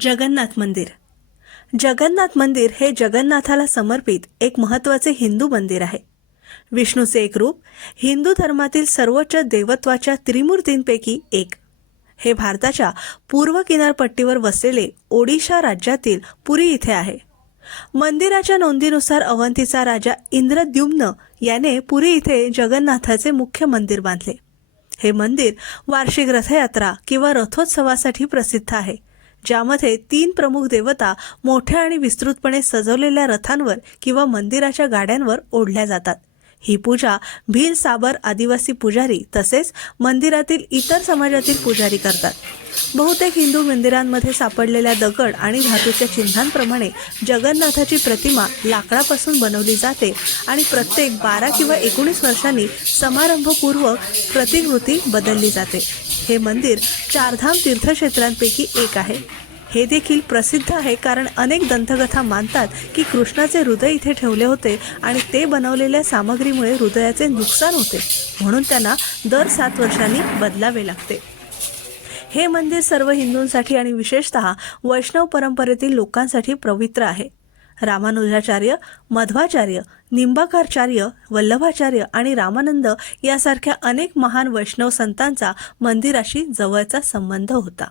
जगन्नाथ मंदिर. जगन्नाथ मंदिर हे जगन्नाथाला समर्पित एक महत्त्वाचे हिंदू मंदिर आहे. विष्णूचे एक रूप हिंदू धर्मातील सर्वोच्च देवत्वाच्या त्रिमूर्तींपैकी एक. हे भारताच्या पूर्व किनारपट्टीवर वसलेले ओडिशा राज्यातील पुरी इथे आहे. मंदिराच्या नोंदीनुसार अवंतीचा राजा इंद्रद्युम्न याने पुरी इथे जगन्नाथाचे मुख्य मंदिर बांधले. हे मंदिर वार्षिक रथयात्रा किंवा रथोत्सवासाठी प्रसिद्ध आहे. ज्यामध्ये तीन प्रमुख देवता मोठ्या आणि विस्तृतपणे सजवलेल्या रथांवर किंवा मंदिराच्या गाड्यांवर ओढल्या जातात. ही पूजा भील साबर आदिवासी पुजारी तसेच मंदिरातील इतर समाजातील पुजारी करतात. बहुतेक हिंदू मंदिरांमध्ये सापडलेल्या दगड आणि धातूच्या चिन्हांप्रमाणे जगन्नाथाची प्रतिमा लाकडापासून बनवली जाते आणि प्रत्येक बारा किंवा एकोणीस वर्षांनी समारंभपूर्वक प्रतिकृती बदलली जाते. हे मंदिर चारधाम तीर्थक्षेत्रांपैकी एक आहे. हे देखील प्रसिद्ध आहे कारण अनेक दंतकथा मानतात की कृष्णाचे हृदय इथे ठेवले होते आणि ते बनवलेल्या सामग्रीमुळे हृदयाचे नुकसान होते. म्हणून त्यांना दर सात वर्षांनी बदलावे लागते. हे मंदिर सर्व हिंदूंसाठी आणि विशेषतः वैष्णव परंपरेतील लोकांसाठी पवित्र आहे. रामानुजाचार्य मध्वाचार्य निंबाकाराचार्य वल्लभाचार्य आणि रामानंद यासारख्या अनेक महान वैष्णव संतांचा मंदिराशी जवळचा संबंध होता.